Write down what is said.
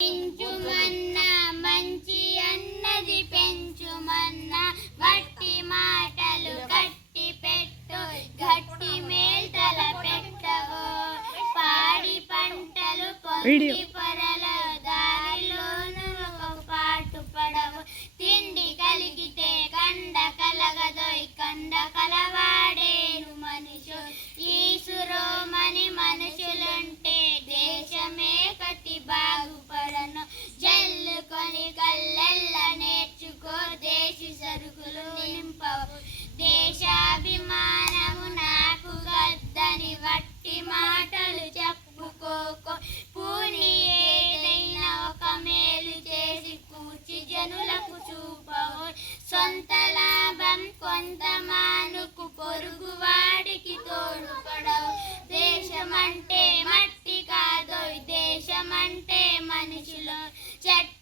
పెంచుమన్నా మంచి అన్నది పెంచుమన్నా వట్టి మాటలు కట్టి పెట్టు గట్టి మేల్తల పెట్టవో పాడి పంటలు పొంది పొరల దారిలోను ఒక పాటు పడవు తిండి కలిగితే కండ కలగదోయ్ కండ కలవాడేను మనుషు ఈసురోమని మనుషులుంటే దేశమే కటి బాగుపడను జల్లుకొని కళ్ళెల్ల నేర్చుకో దేశీ సరుకులు నింపవు దేశాభిమానము నాకు గద్దని వట్టి మాటలు చెప్పుకోకో పూని ఏదైనా ఒక మేలు చేసి కూర్చి జనులకు చూపవు సొంత లాభం కొంత మానుకు పొరుగు వాడికి తోడుపడవు దేశమంటే మట్టి కాదోయ్ దేశమంటే మనుషులు చెట్టు